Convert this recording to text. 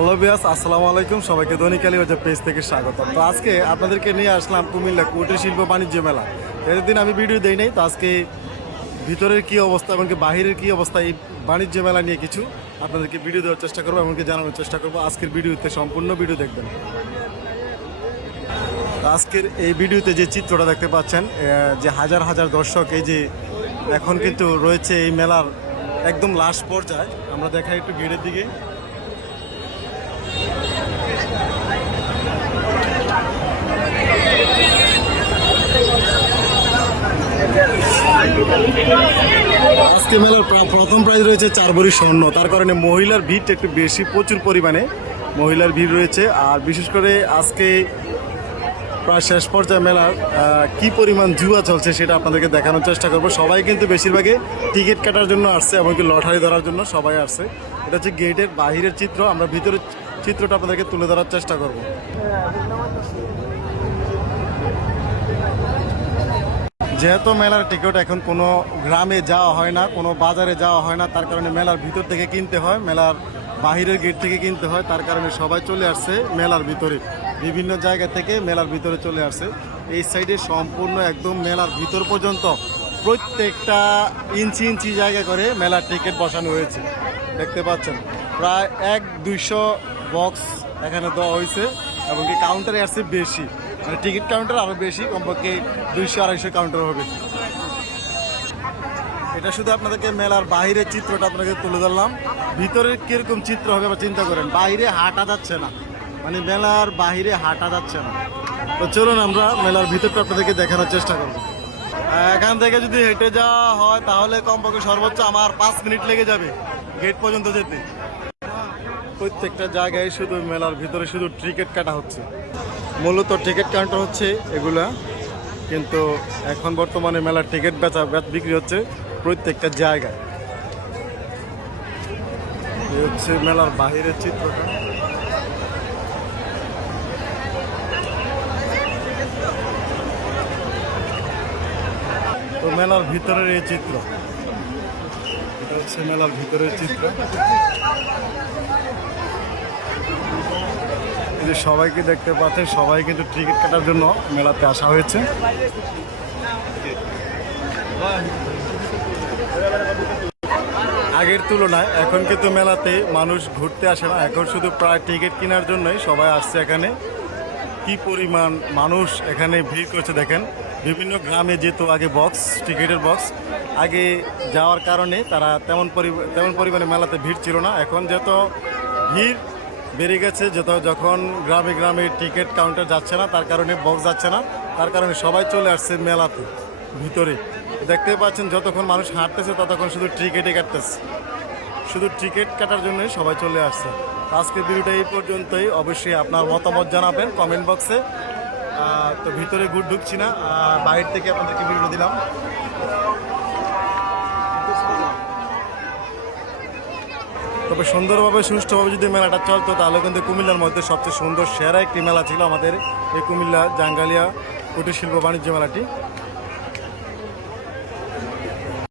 Hello বিয়াস, আসসালামু আলাইকুম। সবাইকে দৈনিক আলীবাজার পেজ থেকে স্বাগত। তো আজকে আপনাদেরকে নিয়ে আসলাম কুমিল্লা কুটির শিল্প বাণিজ্য মেলা। এতদিন আমি ভিডিও দেই নাই, তো আজকে ভিতরের কী অবস্থা এমনকি বাহিরের কী অবস্থা এই বাণিজ্য মেলা নিয়ে কিছু আপনাদেরকে ভিডিও দেওয়ার চেষ্টা করবো, এমনকি জানানোর চেষ্টা করবো। আজকের ভিডিওতে সম্পূর্ণ ভিডিও দেখবেন। আজকের এই ভিডিওতে যে চিত্রটা দেখতে পাচ্ছেন, যে হাজার হাজার দর্শক এই যে এখন কিন্তু রয়েছে এই মেলার একদম লাস্ট পর্যায়ে। আমরা দেখাই একটু গেটের দিকে। আজকে মেলার প্রথম প্রাইজ রয়েছে 4 ভরি স্বর্ণ। তার কারণে মহিলার ভিড় একটু বেশি, প্রচুর পরিমাণে মহিলার ভিড় রয়েছে। আর বিশেষ করে আজকে প্রায় শেষ পর্যায়ে মেলার কি পরিমাণ জুয়া চলছে সেটা আপনাদেরকে দেখানোর চেষ্টা করবো। সবাই কিন্তু বেশিরভাগই টিকিট কাটার জন্য আসছে, এমনকি লটারি ধরার জন্য সবাই আসছে। এটা হচ্ছে গেটের বাহিরের চিত্র, আমরা ভিতরের চিত্রটা আপনাদেরকে তুলে ধরার চেষ্টা করব। যেহেতু মেলার টিকিট এখন কোনো গ্রামে যাওয়া হয় না, কোনো বাজারে যাওয়া হয় না, তার কারণে মেলার ভিতর থেকে কিনতে হয়, মেলার বাহিরের গেট থেকে কিনতে হয়। তার কারণে সবাই চলে আসছে মেলার ভিতরে, বিভিন্ন জায়গা থেকে মেলার ভিতরে চলে আসছে। এই সাইডে সম্পূর্ণ একদম মেলার ভিতর পর্যন্ত প্রত্যেকটা ইঞ্চি ইঞ্চি জায়গা করে মেলার টিকিট বসানো হয়েছে। দেখতে পাচ্ছেন প্রায় 100-200 বক্স এখানে দেওয়া হয়েছে, এমনকি কাউন্টারে আসছে বেশি, মানে টিকিট কাউন্টার আরও বেশি, কমপক্ষে 200-250 কাউন্টার হবে। এটা শুধু আপনাদেরকে মেলার বাইরের চিত্রটা আপনাকে তুলে ধরলাম। ভিতরে কীরকম চিত্র হবে বা চিন্তা করেন, বাইরে হাঁটা যাচ্ছে না, মানে মেলার বাইরে হাঁটা যাচ্ছে না। তো চলুন আমরা মেলার ভিতরটা আপনাদেরকে দেখানোর চেষ্টা করব। এখান থেকে যদি হেঁটে যাওয়া হয় তাহলে কমপক্ষে সর্বোচ্চ আমার 5 মিনিট লেগে যাবে গেট পর্যন্ত যেতে। প্রত্যেকটা জায়গায় শুধু মেলার ভিতরে শুধু টিকিট কাটা হচ্ছে, মূলত টিকিট কাউন্টার হচ্ছে এগুলা, কিন্তু এখন বর্তমানে মেলার টিকিট বিক্রি হচ্ছে প্রত্যেকটা জায়গায়। এই হচ্ছে মেলার বাহিরের চিত্রটা। তো মেলার ভিতরের এই চিত্র, এটা হচ্ছে মেলার ভিতরের চিত্র। যে সবাইকে দেখতে পাচ্ছেন, সবাই কিন্তু টিকিট কাটার জন্য মেলাতে আসা হয়েছে। আগের তুলনায় এখন কিন্তু মেলাতে মানুষ ঘুরতে আসে না, এখন শুধু প্রায় টিকিট কেনার জন্যই সবাই আসছে এখানে। কি পরিমাণ মানুষ এখানে ভিড় করছে দেখেন। বিভিন্ন গ্রামে যেত আগে বক্স, টিকিটের বক্স আগে যাওয়ার কারণে তারা তেমন পরিমাণে মেলাতে ভিড় ছিল না। এখন যত ভিড় বেড়ে গেছে, যখন গ্রামে গ্রামে টিকিট কাউন্টার যাচ্ছে না, তার কারণে বক্স যাচ্ছে না, তার কারণে সবাই চলে আসছে মেলাতে ভিতরে। দেখতে পাচ্ছেন যতক্ষণ মানুষ হাঁটতেছে ততক্ষণ শুধু টিকিটে কাটতেছে, শুধু টিকিট কাটার জন্যই সবাই চলে আসছে। আজকের ভিডিওটা এই পর্যন্তই। অবশ্যই আপনার মতামত জানাবেন কমেন্ট বক্সে। তো ভিতরে ঢুকছি না, বাইরে থেকে আপনাদেরকে ভিডিও দিলাম। তবে সুন্দরভাবে সুষ্ঠুভাবে যদি মেলাটা চলতো তাহলে কিন্তু কুমিল্লার মধ্যে সবচেয়ে সুন্দর সেরা একটি মেলা ছিল আমাদের এই কুমিল্লা জাঙ্গালিয়া কুটির শিল্প বাণিজ্য মেলাটি।